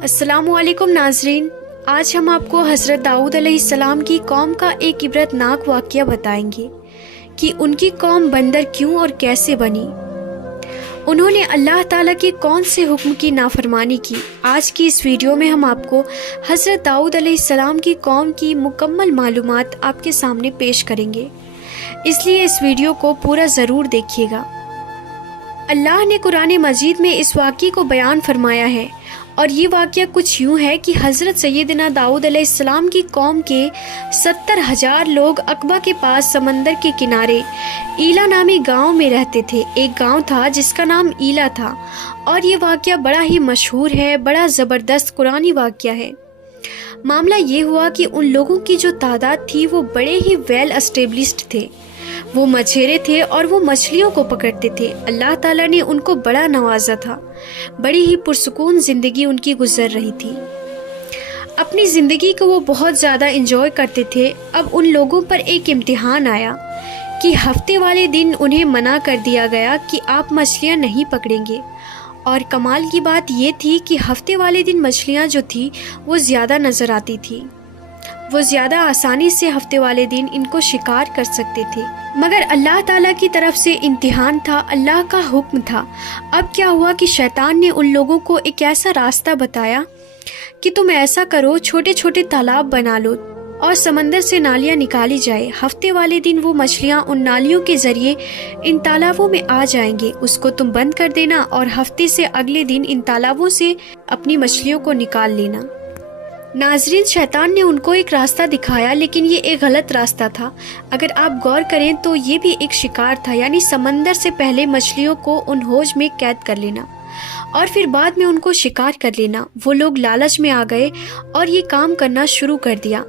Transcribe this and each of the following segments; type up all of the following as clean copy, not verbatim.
अस्सलाम वालेकुम नाजरीन, आज हम आपको हज़रत दाऊद अलैहिस्सलाम की कौम का एक इबरतनाक वाक़या बताएंगे कि उनकी कौम बंदर क्यों और कैसे बनी। उन्होंने अल्लाह ताला के कौन से हुक्म की नाफरमानी की। आज की इस वीडियो में हम आपको हज़रत दाऊद अलैहिस्सलाम की कौम की मुकम्मल मालूमात आपके सामने पेश करेंगे, इसलिए इस वीडियो को पूरा ज़रूर देखिएगा। अल्लाह ने कुरान मजीद में इस वाक़ये को बयान फरमाया है और ये वाक़या कुछ यूँ है कि हज़रत सैयदना दाऊद अलैहिस्सलाम की कौम के 70,000 लोग अकबा के पास समंदर के किनारे ईला नामी गांव में रहते थे। एक गांव था जिसका नाम ईला था और ये वाक़या बड़ा ही मशहूर है, बड़ा ज़बरदस्त कुरानी वाक़या है। मामला ये हुआ कि उन लोगों की जो तादाद थी वो बड़े ही वेल एस्टेब्लिश्ड थे। वो मछेरे थे और वो मछलियों को pकड़ते थे। अल्लाह ताला ने उनको बड़ा नवाजा था। बड़ी ही पुरसुकून ज़िंदगी उनकी गुजर रही थी। अपनी ज़िंदगी को वो बहुत ज़्यादा इंजॉय करते थे। अब उन लोगों पर एक इम्तिहान आया कि हफ्ते वाले दिन उन्हें मना कर दिया गया कि आप मछलियाँ नहीं पकड़ेंगे। और कमाल की बात ये थी कि हफ्ते वाले दिन मछलियाँ जो थी वो ज़्यादा नज़र आती थी। वो ज़्यादा आसानी से हफ्ते वाले दिन इनको शिकार कर सकते थे, मगर अल्लाह ताला की तरफ से इम्तिहान था, अल्लाह का हुक्म था। अब क्या हुआ कि शैतान ने उन लोगों को एक ऐसा रास्ता बताया कि तुम ऐसा करो, छोटे छोटे तालाब बना लो और समंदर से नालियाँ निकाली जाए। हफ्ते वाले दिन वो मछलियाँ उन नालियों के ज़रिए इन तालाबों में आ जाएंगे, उसको तुम बंद कर देना और हफ्ते से अगले दिन इन तालाबों से अपनी मछलियों को निकाल लेना। नाजरीन, शैतान ने उनको एक रास्ता दिखाया, लेकिन ये एक गलत रास्ता था। अगर आप गौर करें तो ये भी एक शिकार था, यानी समंदर से पहले मछलियों को उन होज में कैद कर लेना और फिर बाद में उनको शिकार कर लेना। वो लोग लालच में आ गए और ये काम करना शुरू कर दिया।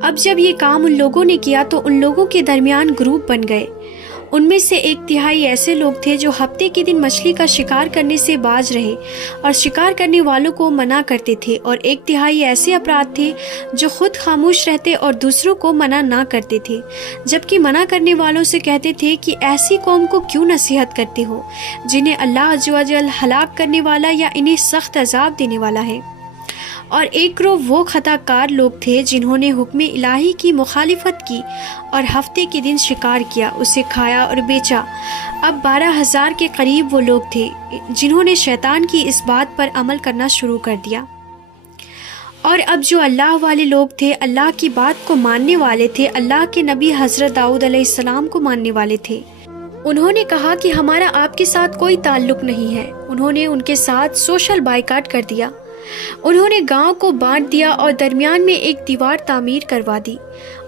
अब जब ये काम उन लोगों ने किया तो उन लोगों के दरमियान ग्रुप बन गए। उनमें से 1/3 ऐसे लोग थे जो हफ्ते के दिन मछली का शिकार करने से बाज रहे और शिकार करने वालों को मना करते थे, और 1/3 ऐसे अपराध थे जो खुद खामोश रहते और दूसरों को मना ना करते थे, जबकि मना करने वालों से कहते थे कि ऐसी कौम को क्यों नसीहत करते हो जिन्हें अल्लाह अज़्ज़ व जल हलाक करने वाला या इन्हें सख्त अजाब देने वाला है। और एक ग्रोह वो खताकार लोग थे जिन्होंने हुक्म इलाही की मुखालिफत की और हफ्ते के दिन शिकार किया, उसे खाया और बेचा। अब 12,000 के करीब वो लोग थे जिन्होंने शैतान की इस बात पर अमल करना शुरू कर दिया। और अब जो अल्लाह वाले लोग थे, अल्लाह की बात को मानने वाले थे, अल्लाह के नबी हज़रत दाऊद अलैहिस्सलाम को मानने वाले थे, उन्होंने कहा कि हमारा आपके साथ कोई ताल्लुक नहीं है। उन्होंने उनके साथ सोशल बाइकाट कर दिया। उन्होंने गांव को बांट दिया और दरमियान में एक दीवार तामीर करवा दी।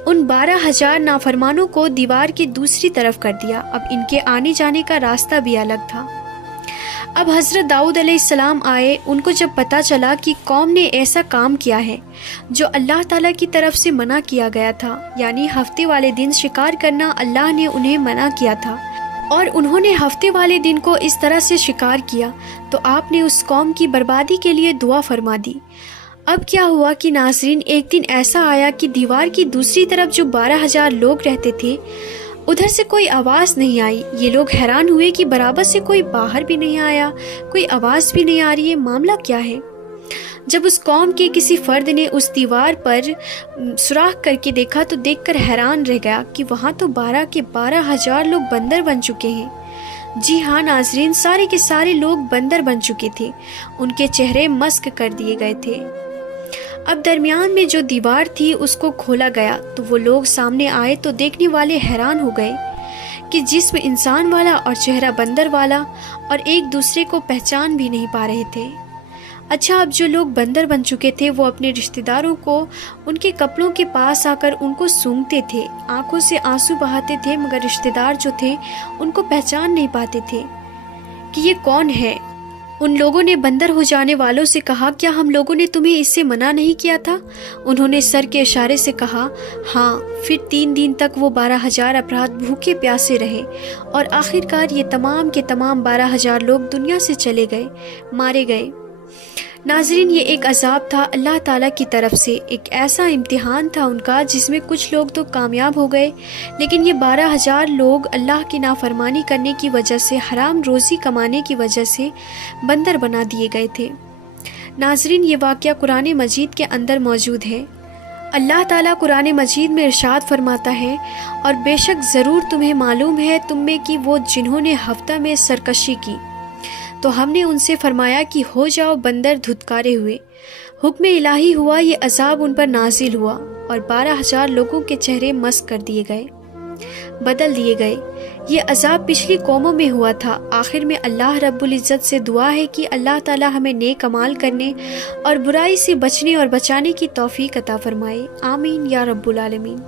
उन 12,000 नाफरमानों को दीवार की दूसरी तरफ कर दिया। अब इनके आने जाने का रास्ता भी अलग था। अब हज़रत दाऊद अलैहिस्सलाम आए। उनको जब पता चला कि कौम ने ऐसा काम किया है जो अल्लाह ताला की तरफ से मना किया गया था, यानी हफ्ते वाले दिन शिकार करना अल्लाह ने उन्हें मना किया था, और उन्होंने हफ्ते वाले दिन को इस तरह से शिकार किया, तो आपने उस कौम की बर्बादी के लिए दुआ फरमा दी। अब क्या हुआ कि नाजरीन, एक दिन ऐसा आया कि दीवार की दूसरी तरफ जो 12,000 लोग रहते थे, उधर से कोई आवाज़ नहीं आई। ये लोग हैरान हुए कि बराबर से कोई बाहर भी नहीं आया, कोई आवाज़ भी नहीं आ रही है, मामला क्या है। जब उस कौम के किसी फर्द ने उस दीवार पर सुराख करके देखा तो देखकर हैरान रह गया कि वहाँ तो 12 के 12,000 लोग बंदर बन चुके हैं। जी हाँ नाजरीन, सारे के सारे लोग बंदर बन चुके थे। उनके चेहरे मस्क कर दिए गए थे। अब दरमियान में जो दीवार थी उसको खोला गया तो वो लोग सामने आए तो देखने वाले हैरान हो गए कि जिस्म इंसान वाला और चेहरा बंदर वाला, और एक दूसरे को पहचान भी नहीं पा रहे थे। अच्छा, अब जो लोग बंदर बन चुके थे वो अपने रिश्तेदारों को उनके कपड़ों के पास आकर उनको सूंघते थे, आंखों से आंसू बहाते थे, मगर रिश्तेदार जो थे उनको पहचान नहीं पाते थे कि ये कौन है। उन लोगों ने बंदर हो जाने वालों से कहा, क्या हम लोगों ने तुम्हें इससे मना नहीं किया था? उन्होंने सर के इशारे से कहा, हाँ। फिर 3 दिन तक वो 12,000 अपराध भूखे प्यासे रहे और आखिरकार ये तमाम के तमाम 12,000 लोग दुनिया से चले गए, मारे गए। नाजरीन, ये एक अजाब था अल्लाह ताला की तरफ से, एक ऐसा इम्तिहान था उनका जिसमें कुछ लोग तो कामयाब हो गए, लेकिन ये 12,000 लोग अल्लाह की नाफरमानी करने की वजह से, हराम रोज़ी कमाने की वजह से बंदर बना दिए गए थे। ناظرین، یہ واقعہ قرآن مجید کے اندر موجود ہے۔ اللہ تعالیٰ قرآن مجید میں ارشاد فرماتا ہے، اور بے شک ضرور تمہیں معلوم ہے تم میں کہ وہ جنہوں نے ہفتہ میں سرکشی کی تو ہم نے ان سے فرمایا کہ ہو جاؤ بندر دھتکارے ہوئے۔ حکم الہی ہوا، یہ عذاب ان پر نازل ہوا اور 12,000 لوگوں کے چہرے مسخ کر دیے گئے، بدل دیے گئے۔ یہ عذاب پچھلی قوموں میں ہوا تھا۔ آخر میں اللہ رب العزت سے دعا ہے کہ اللہ تعالی ہمیں نیک اعمال کرنے اور برائی سے بچنے اور بچانے کی توفیق عطا فرمائے۔ آمین یا رب العالمین۔